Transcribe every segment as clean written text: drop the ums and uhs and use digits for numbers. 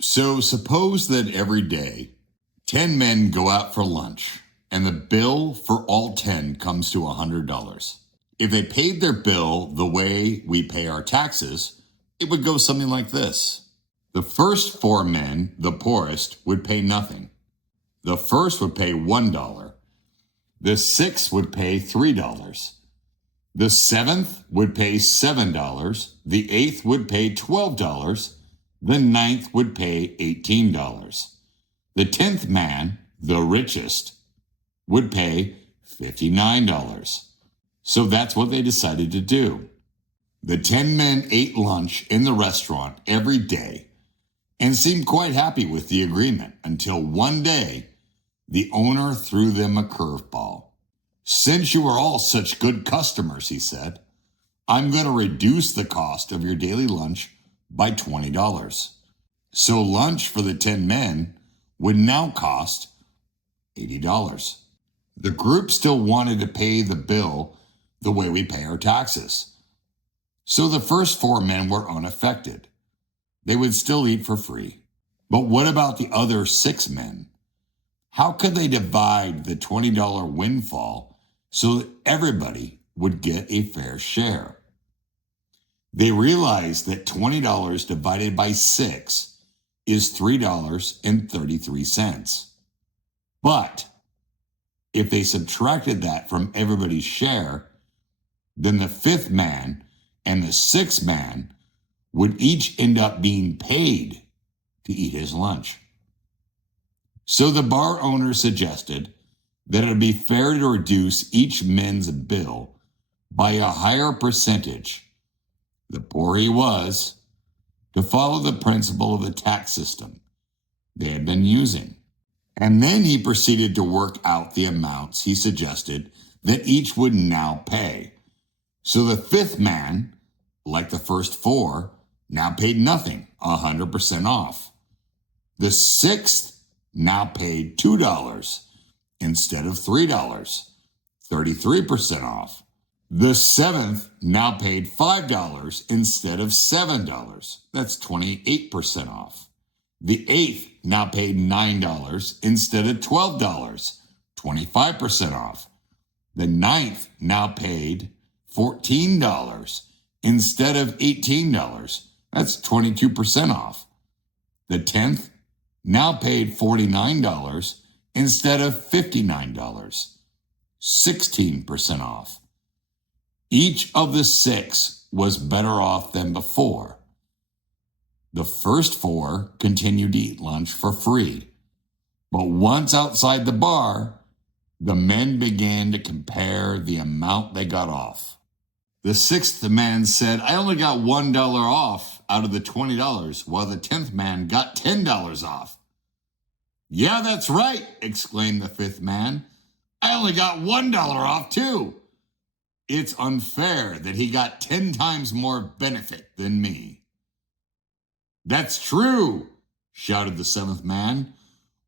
So suppose that every day 10 men go out for lunch and the bill for all 10 comes to $100. If they paid their bill the way we pay our taxes, it would go something like this. The first 4 men, the poorest, would pay nothing. The first would pay $1. The sixth would pay $3. The seventh would pay $7. The eighth would pay $12. The ninth would pay $18. The 10th man, the richest, would pay $59. So that's what they decided to do. The 10 men ate lunch in the restaurant every day and seemed quite happy with the agreement until one day the owner threw them a curveball. "Since you are all such good customers," he said, "I'm going to reduce the cost of your daily lunch by $20. So lunch for the 10 men would now cost $80. The group still wanted to pay the bill the way we pay our taxes. So the first 4 men were unaffected. They would still eat for free. But what about the other 6 men? How could they divide the $20 windfall so that everybody would get a fair share? They realized that $20 divided by 6 is $3.33. But if they subtracted that from everybody's share, then the 5th man and the 6th man would each end up being paid to eat his lunch. So the bar owner suggested that it would be fair to reduce each man's bill by a higher percentage, the poorer he was, to follow the principle of the tax system they had been using. And then he proceeded to work out the amounts he suggested that each would now pay. So the 5th man, like the first 4, now paid nothing, 100% off. The 6th now paid $2 instead of $3, 33% off. The 7th now paid $5 instead of $7, that's 28% off. The 8th now paid $9 instead of $12, 25% off. The 9th now paid $14 instead of $18, that's 22% off. The 10th now paid $49 instead of $59, 16% off. Each of the 6 was better off than before. The first 4 continued to eat lunch for free, but once outside the bar, the men began to compare the amount they got off. The 6th man said, "I only got $1 off out of the $20, while the 10th man got $10 off." "Yeah, that's right," exclaimed the 5th man. "I only got $1 off too. It's unfair that he got 10 times more benefit than me." "That's true," shouted the 7th man.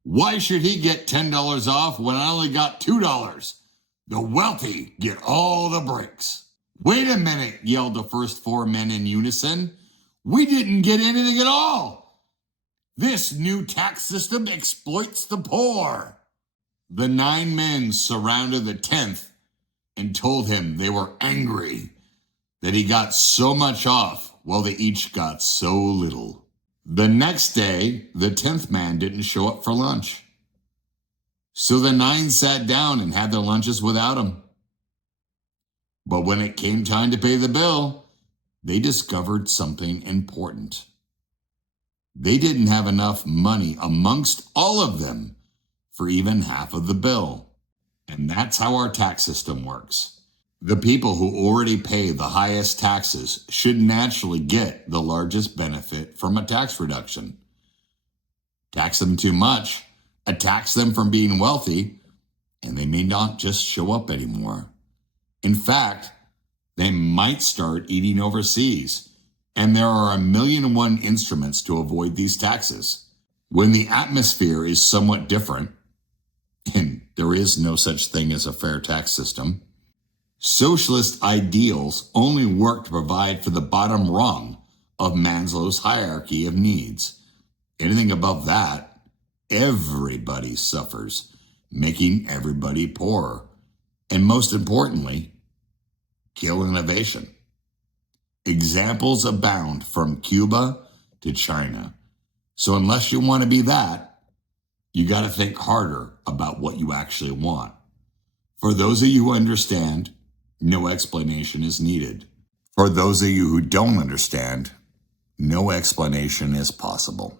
"Why should he get $10 off when I only got $2? The wealthy get all the breaks." "Wait a minute," yelled the first 4 men in unison. "We didn't get anything at all. This new tax system exploits the poor." The 9 men surrounded the 10th and told him they were angry that he got so much off while they each got so little. The next day, the 10th man didn't show up for lunch. So the 9 sat down and had their lunches without him. But when it came time to pay the bill, they discovered something important. They didn't have enough money amongst all of them for even half of the bill. And that's how our tax system works. The people who already pay the highest taxes should naturally get the largest benefit from a tax reduction. Tax them too much, tax them from being wealthy, and they may not just show up anymore. In fact, they might start eating overseas, and there are 1,000,001 instruments to avoid these taxes. When the atmosphere is somewhat different, and there is no such thing as a fair tax system, socialist ideals only work to provide for the bottom rung of Maslow's hierarchy of needs, Anything above that, everybody suffers, making everybody poorer. And most importantly, kill innovation. Examples abound from Cuba to China. So unless you want to be that, you got to think harder about what you actually want. For those of you who understand, no explanation is needed. For those of you who don't understand, no explanation is possible.